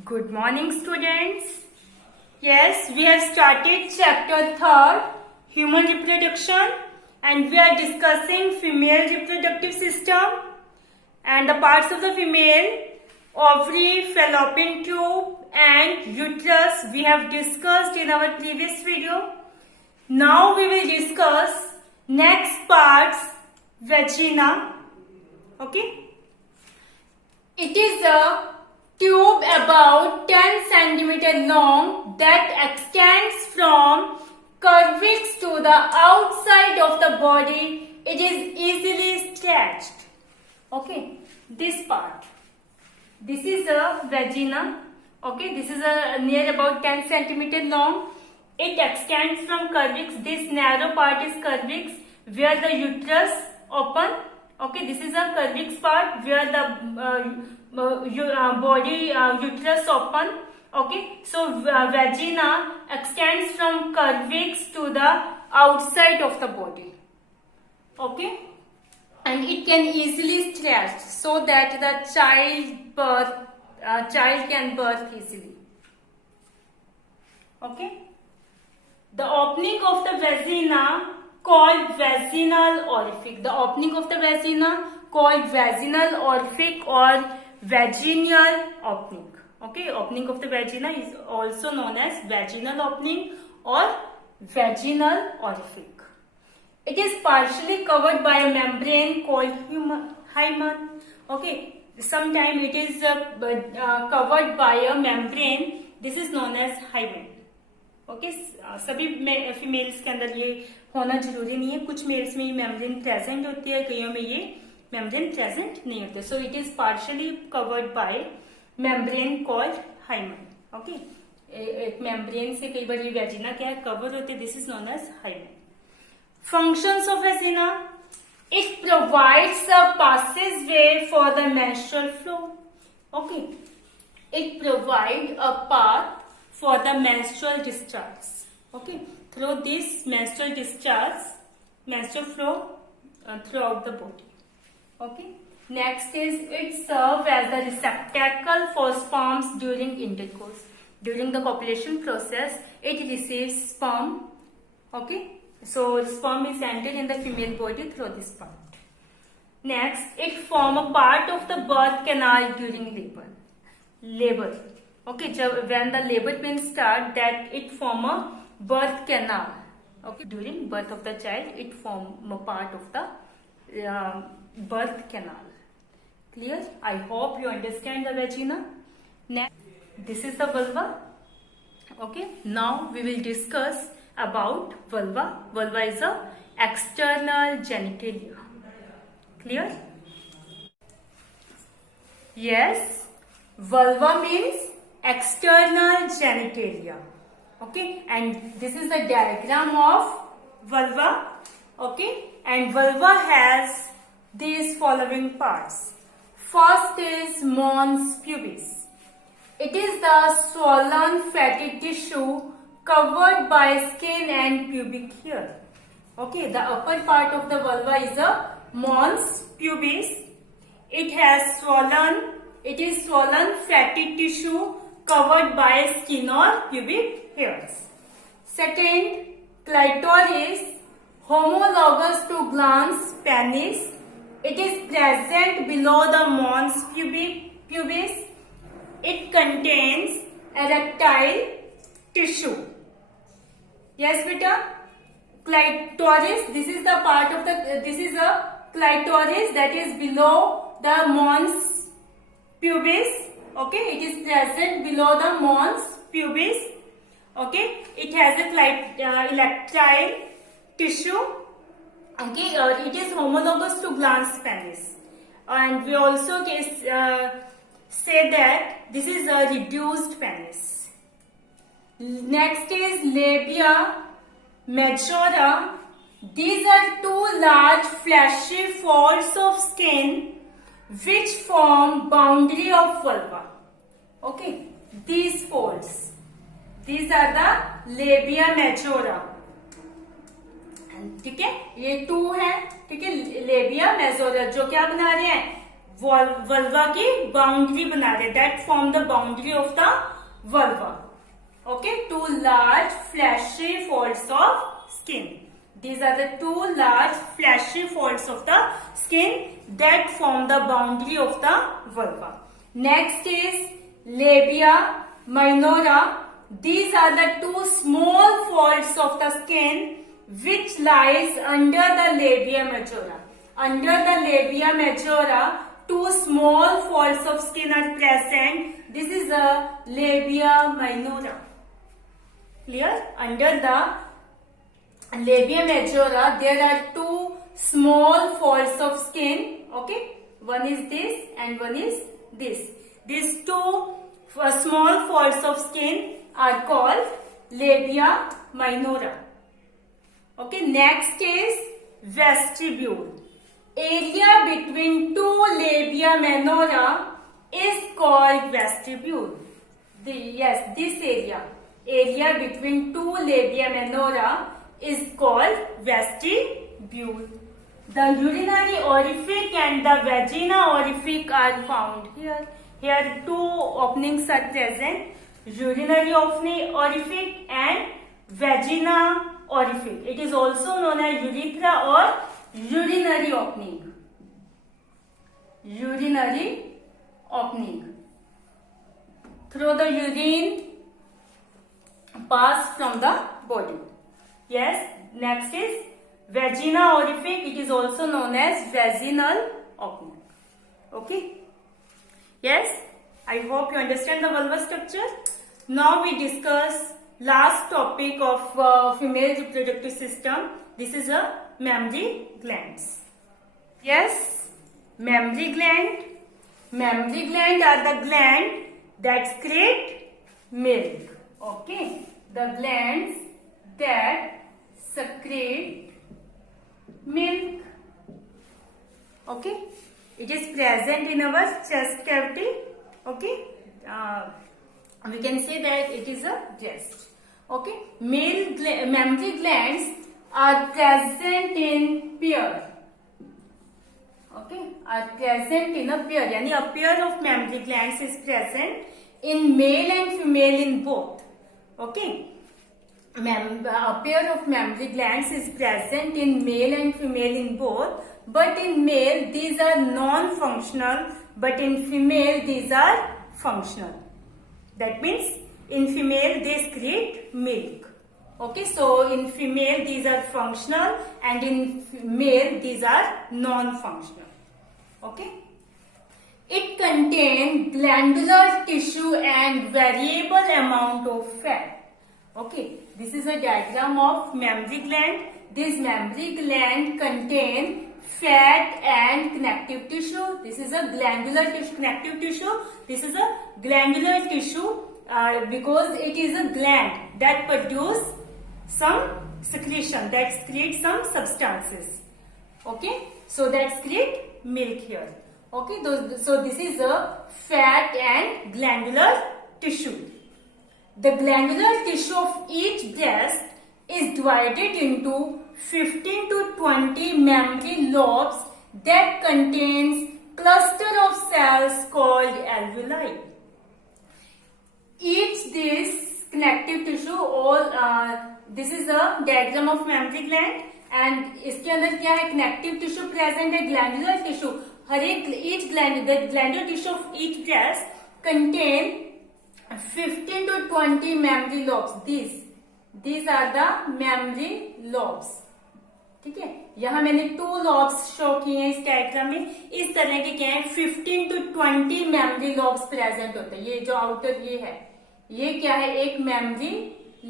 Good morning, students. Yes, we have started chapter 3rd, human reproduction, and we are discussing female reproductive system and the parts of the female: ovary, fallopian tube, and uterus. We have discussed in our previous video. Now we will discuss next parts, vagina. Okay. It is a tube about 10 cm long that extends from cervix to the outside of the body. It is easily stretched. Okay, this part. This is a vagina. Okay, this is a near about 10 cm long. It extends from cervix. This narrow part is cervix where the uterus open. Okay, this is a cervix part where the body uterus open. Okay, so vagina extends from cervix to the outside of the body. Okay, and it can easily stretch so that the child can birth easily. Okay, the opening of the vagina called vaginal orifice. The opening of the vagina called vaginal orifice or vaginal opening. Okay, opening of the vagina is also known as vaginal opening or vaginal orifice. It is partially covered by a membrane called hymen. Okay, sometimes it is covered by a membrane. This is known as hymen. Okay सभी females के अंदर ये होना जरूरी नहीं है. कुछ mails में ये मेम्ब्रेन प्रेजेंट होती है, कईयों में ये मेम्ब्रेन प्रेजेंट नहीं होते. So it is partially covered by membrane called hymen. Okay, एक मेम्ब्रेन से कई बार ये वेजिना क्या है कवर होते. This is known as hymen. Functions of vagina: it provides a passage way for the menstrual flow. Okay, it provide a path for the menstrual discharge. Okay, through this menstrual discharge, menstrual flow throughout the body. Okay, next is it serves as the receptacle for sperms during intercourse. During the copulation process, it receives sperm. Okay, so sperm is entered in the female body through this part. Next, it forms a part of the birth canal during labor. Okay, when the labor pains start, that it form a birth canal. Okay, during birth of the child, it form a part of the birth canal. Clear? I hope you understand the vagina. Next, this is the vulva. Okay, now we will discuss about vulva. Vulva is a external genitalia. Clear? Yes, vulva means external genitalia. Okay, and this is the diagram of vulva. Okay, and vulva has these following parts. First is mons pubis. It is the swollen fatty tissue covered by skin and pubic hair. Okay, the upper part of the vulva is a mons pubis. It is swollen fatty tissue covered by skin or pubic hairs. Second, clitoris, homologous to glans penis. It is present below the mons pubis. It contains erectile tissue. Yes, beta. Clitoris. This is the part of the. This is a clitoris that is below the mons pubis. Okay, it is present below the mons pubis. Okay, it has a erectile tissue. Okay, it is homologous to glans penis, and we also say that this is a reduced penis. Next is labia majora. These are two large fleshy folds of skin which form boundary of vulva. Okay, these folds, these are the labia majora. ठीक है, ये to है. ठीक है, labia majora जो क्या बना रहे हैं वल्वा की बाउंड्री बना रहे, that form the boundary of the vulva. Okay, two large fleshy folds of skin. These are the two large fleshy folds of the skin that form the boundary of the vulva. Next is labia minora. These are the two small folds of the skin which lies under the labia majora. Under the labia majora, two small folds of skin are present. This is a labia minora. Clear? Under the labia majora, there are two small folds of skin. Okay, one is this and one is this. These two small folds of skin are called labia minora. Okay, next is vestibule. Area between two labia minora is called vestibule. This area between two labia minora is called vestibule. The urinary orifice and the vagina orifice are found here. Here two openings are present, urinary orifice and vagina orifice. It is also known as urethra or urinary opening. Urinary opening. Through the urine pass from the body. Yes, next is vagina orifice. It is also known as vaginal opening. Okay. Yes, I hope you understand the vulva structure. Now we discuss last topic of female reproductive system. This is a mammary glands. Yes, mammary gland. Mammary gland are the gland that secrete milk. Okay, the glands that secrete milk. Okay, it is present in our chest cavity. Okay, we can say that it is a breast. Okay, mammary glands are present in pair. Okay, are present in a pair. Yani a pair of mammary glands is present in male and female in both. Okay, a pair of mammary glands is present in male and female in both, but in male these are non-functional, but in female these are functional. That means in female they secrete milk. Okay, so in female these are functional and in male these are non-functional. Okay. It contains glandular tissue and variable amount of fat. Okay, this is a diagram of mammary gland. This mammary gland contains fat and connective tissue. This is a glandular tissue, connective tissue. This is a glandular tissue because it is a gland that produces some secretion, that secretes some substances. Okay, so that secrete milk here. Okay, so this is a fat and glandular tissue. The glandular tissue of each breast is divided into 15 to 20 mammary lobes that contains cluster of cells called alveoli. Each this connective tissue, this is a diagram of mammary gland and इसके अंदर क्या है, connective tissue present है, glandular tissue. Each gland, the glandular tissue of each breast contain 15 to 20 mammary lobes. These are the mammary lobes. ठीक है, यहाँ मैंने 2 lobes show किए हैं इस डायग्राम में. इस तरह के क्या है, 15 to 20 mammary lobes प्रेजेंट होते हैं. ये जो आउटर ये है, ये क्या है, एक mammary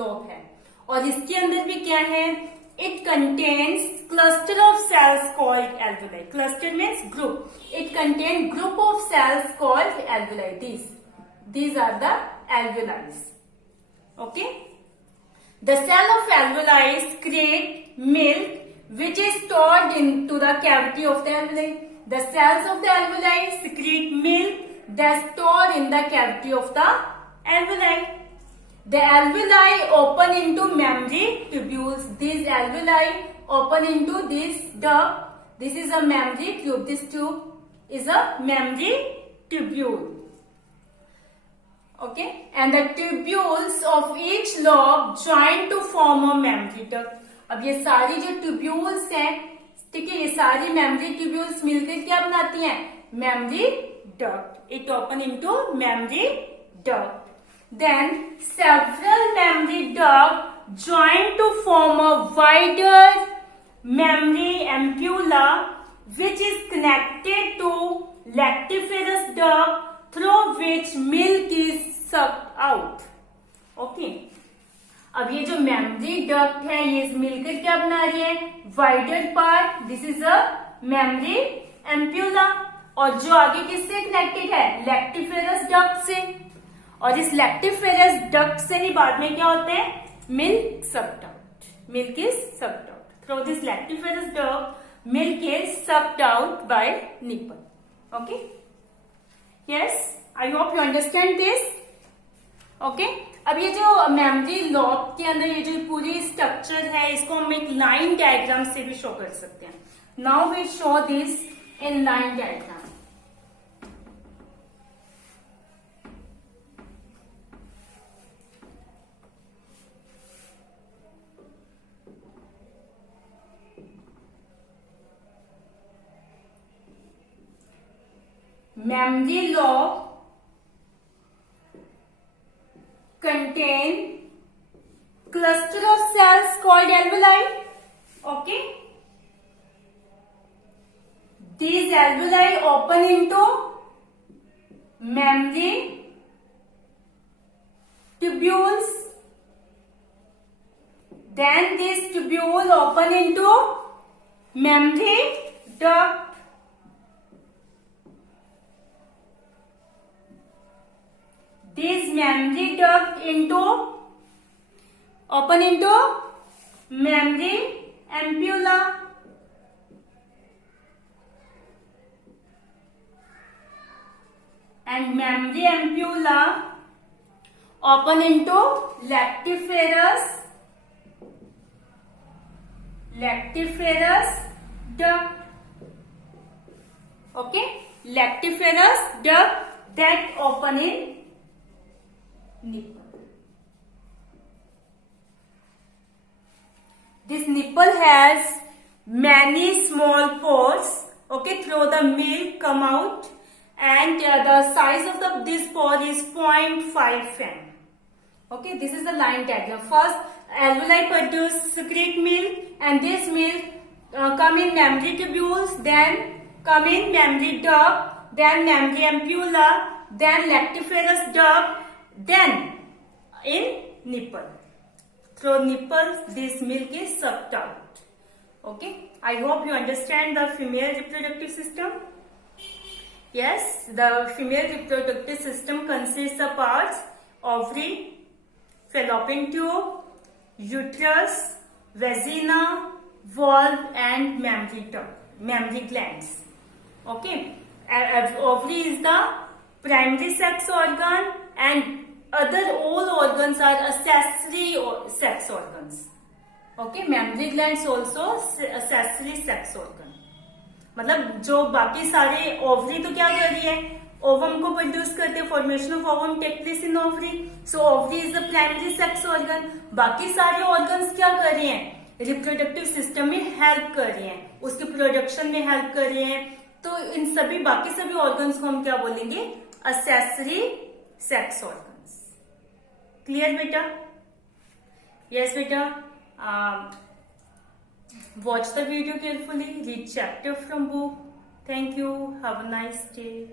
lobe है. और इसके अंदर भी क्या है, it contains cluster of cells called alveoli. Cluster means group. It contains group of cells called alveoli. These are the alveoli. Okay. The cell of alveoli secrete milk which is stored into the cavity of the alveoli. The cells of the alveoli secrete milk that stored in the cavity of the alveoli. The alveoli open into mammary tubules. These alveoli open into this duct. This is a mammary tube, this tube. is a mammary tubule. Okay, and the tubules of each lobe join to form a mammary duct. अब ये सारी जो tubules हैं, ठीक है, ये सारी mammary tubules मिलकर क्या बनाती हैं? Mammary duct. It open into mammary duct. Then several mammary ducts join to form a wider mammary ampulla, which is connected to lactiferous duct through which milk is sucked out. Okay. अब ये जो mammary duct है ये मिलकर क्या बना रही है? Wider part. This is a memory ampulla. और जो आगे किससे कनेक्टेड है? लैक्टिफेरस डक्ट से. और इस लैक्टिफेरस डक्ट से ही बाद में क्या होते हैं? Milk sucked out. Milk is sucked out. Through this lactiferous duct milk is sucked out by nipple. Okay. Yes, I hope you understand this. Okay. अब ये जो मेमरी लॉब के अंदर ये जो पूरी स्ट्रक्चर है इसको हम एक लाइन डायग्राम से भी शो कर सकते हैं. Now we show this in line diagram. Mammary lobe contain cluster of cells called alveoli. Okay. These alveoli open into mammary tubules. Then this tubule open into mammary duct. This mammary duct open into mammary ampulla. And mammary ampulla open into lactiferous duct. Okay, lactiferous duct that open in nipple. This nipple has many small pores. Okay, through the milk come out, and the size of this pore is 0.5 m. Okay, this is the line diagram. First, alveoli secrete milk, and this milk come in mammary tubules, then come in mammary duct, then mammary ampulla, then lactiferous duct, then in nipple. Through nipple this milk is sucked out. Okay, I hope you understand the female reproductive system. Yes, the female reproductive system consists of parts: ovary, fallopian tube, uterus, vagina, valve, and mammary glands. Okay, ovary is the primary sex organ, and other all organs are accessory sex organs. Okay, mammary glands also accessory sex organ. मतलब जो बाकी सारे ovary तो क्या कर रही है? Ovum को प्रोड्यूस करते हैं. Formation of ovum take place in ovary. So ovary is the primary sex organ. बाकी सारे ऑर्गन्स क्या कर रहे हैं? रिप्रोडक्टिव सिस्टम में हेल्प कर रहे हैं, उसके प्रोडक्शन में हेल्प कर रहे हैं. तो इन सभी बाकी सभी ऑर्गन्स को हम क्या बोलेंगे? accessory sex organs. Clear beta? Yes beta. Watch the video carefully, read chapter from book. Thank you. Have a nice day.